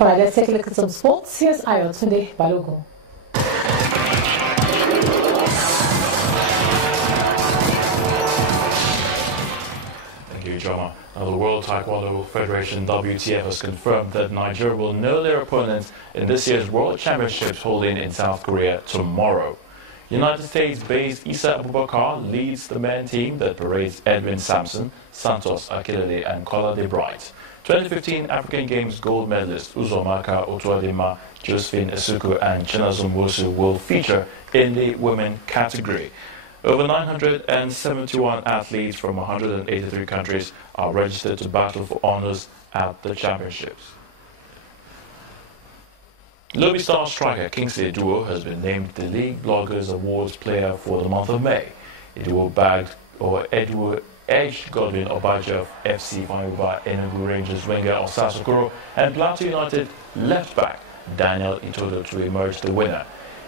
All right, let's take a look at some sports. Here's Ayotunde Balogun. Thank you, Joma. Now, the World Taekwondo Federation WTF has confirmed that Nigeria will know their opponents in this year's World Championships holding in South Korea tomorrow. United States-based Issa Abubakar leads the men team that parades Edwin Sampson, Santos Akilele and Kola De Bright. 2015 African Games gold medalist Uzomaka Otuadema, Josephine Esuku and Chinazum Wosu will feature in the women category. Over 971 athletes from 183 countries are registered to battle for honors at the championships. Lobby star striker Kingsley Eduwo has been named the League Bloggers Awards player for the month of May. Eduwo edged Godwin Obaja of FC Fayuba, Enugu Rangers winger Osasukoro and Plateau United left-back Daniel Itodo to emerge the winner.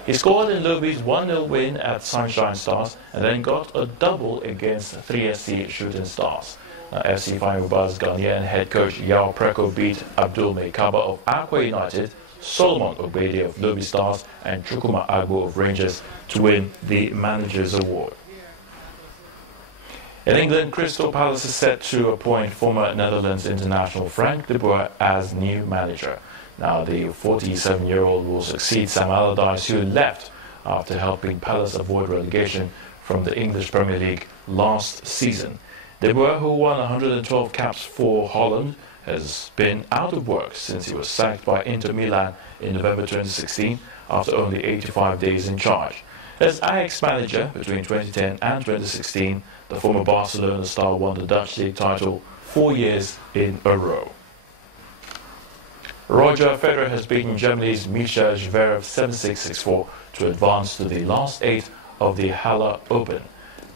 He scored in Lobby's 1-0 win at Sunshine Stars and then got a double against 3SC Shooting Stars. Now, FC Fayuba's Ghanaian head coach Yao Preko beat Abdul Mekaba of Akwa United, Solomon Obede of Lobby Stars and Chukuma Agbo of Rangers to win the Manager's Award. In England, Crystal Palace is set to appoint former Netherlands international Frank de Boer as new manager. Now, the 47-year-old will succeed Sam Allardyce, who left after helping Palace avoid relegation from the English Premier League last season. De Boer, who won 112 caps for Holland, has been out of work since he was sacked by Inter Milan in November 2016 after only 85 days in charge. As Ajax manager between 2010 and 2016, the former Barcelona star won the Dutch league title 4 years in a row. Roger Federer has beaten Germany's Misha Zverev 7-6, 6-4 to advance to the last 8 of the Halle Open.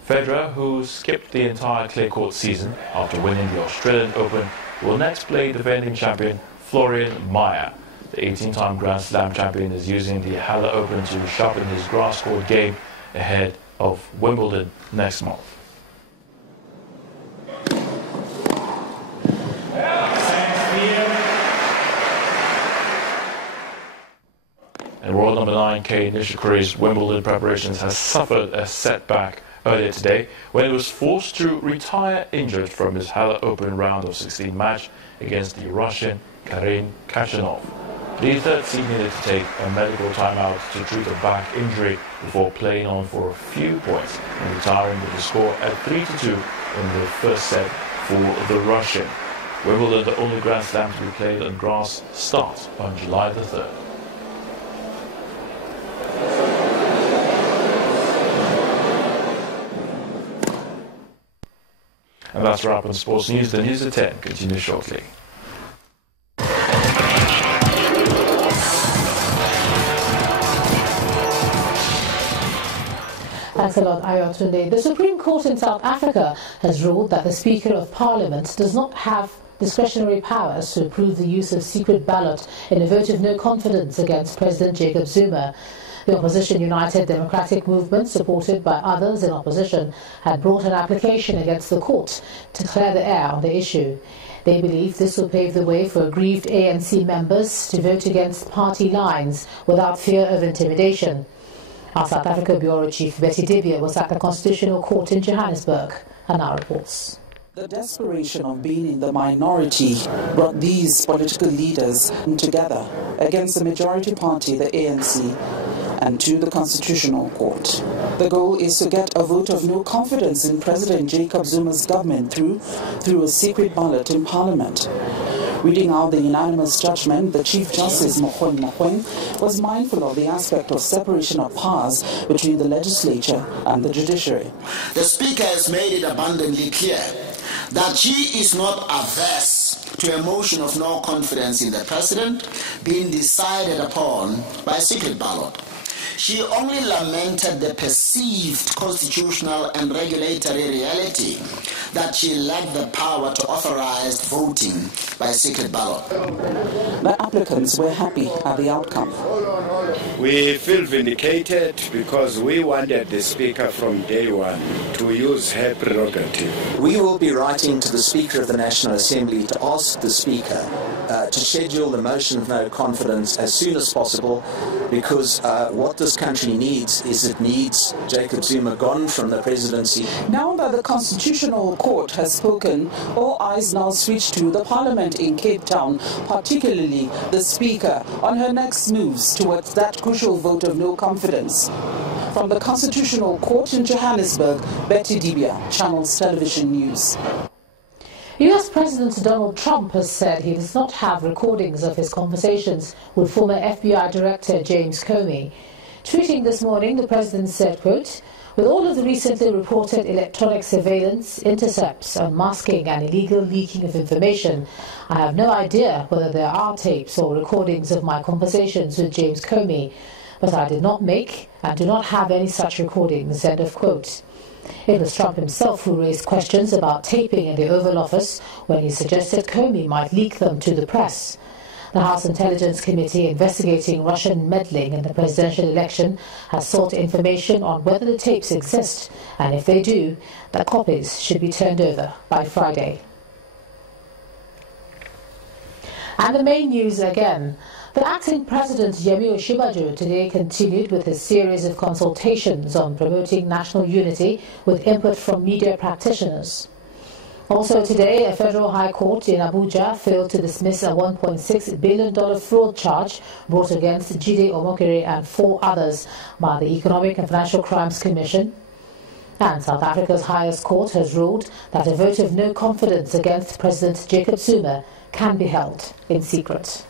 Federer, who skipped the entire clay court season after winning the Australian Open, will next play defending champion Florian Mayer. The 18-time Grand Slam champion is using the Halle Open to sharpen his grass court game ahead of Wimbledon next month. And world number 9 Kei Nishikori's Wimbledon preparations has suffered a setback earlier today when he was forced to retire injured from his Halle Open round of 16 match against the Russian Karen Khachanov. The third seed needed to take a medical timeout to treat a back injury before playing on for a few points and retiring with the score at 3-2 in the first set for the Russian. Wimbledon, the only Grand Slam to be played on grass, starts on July the 3rd. And that's a wrap on sports news. The news at 10 continues shortly. Thanks a lot, Ayotunde. The Supreme Court in South Africa has ruled that the Speaker of Parliament does not have discretionary powers to approve the use of secret ballot in a vote of no confidence against President Jacob Zuma. The opposition United Democratic Movement, supported by others in opposition, had brought an application against the court to clear the air on the issue. They believe this will pave the way for aggrieved ANC members to vote against party lines without fear of intimidation. Our South Africa Bureau Chief Betty Dibia was at the Constitutional Court in Johannesburg and now reports. The desperation of being in the minority brought these political leaders together against the majority party, the ANC, and to the Constitutional Court. The goal is to get a vote of no confidence in President Jacob Zuma's government through a secret ballot in Parliament. Reading out the unanimous judgment, the Chief Justice Mogoeng was mindful of the aspect of separation of powers between the legislature and the judiciary. The Speaker has made it abundantly clear that she is not averse to a motion of no confidence in the President being decided upon by secret ballot. She only lamented the perceived constitutional and regulatory reality that she lacked the power to authorize voting by secret ballot. The applicants were happy at the outcome. We feel vindicated because we wanted the Speaker from day one to use her prerogative. We will be writing to the Speaker of the National Assembly to ask the Speaker to schedule the motion of no confidence as soon as possible, because what this country needs is it needs Jacob Zuma gone from the presidency. Now that the Constitutional Court has spoken, all eyes now switch to the Parliament in Cape Town, particularly the Speaker, on her next moves towards that crucial vote of no confidence. From the Constitutional Court in Johannesburg, Betty Dibia, Channels Television News. US President Donald Trump has said he does not have recordings of his conversations with former FBI Director James Comey. Tweeting this morning, the president said, quote, "With all of the recently reported electronic surveillance, intercepts, unmasking and illegal leaking of information, I have no idea whether there are tapes or recordings of my conversations with James Comey, but I did not make and do not have any such recordings," end of quote. It was Trump himself who raised questions about taping in the Oval Office when he suggested Comey might leak them to the press. The House Intelligence Committee investigating Russian meddling in the presidential election has sought information on whether the tapes exist, and if they do, the copies should be turned over by Friday. And the main news again. The acting president, Yemi Osinbajo, today continued with his series of consultations on promoting national unity with input from media practitioners. Also today, a federal high court in Abuja failed to dismiss a $1.6 billion fraud charge brought against Jide Omokere and 4 others by the Economic and Financial Crimes Commission. And South Africa's highest court has ruled that a vote of no confidence against President Jacob Zuma can be held in secret.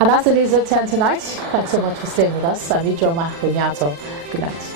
And that's the news at 10 tonight. Thanks so much for staying with us. I'm Ijoma Bunyato. Good night.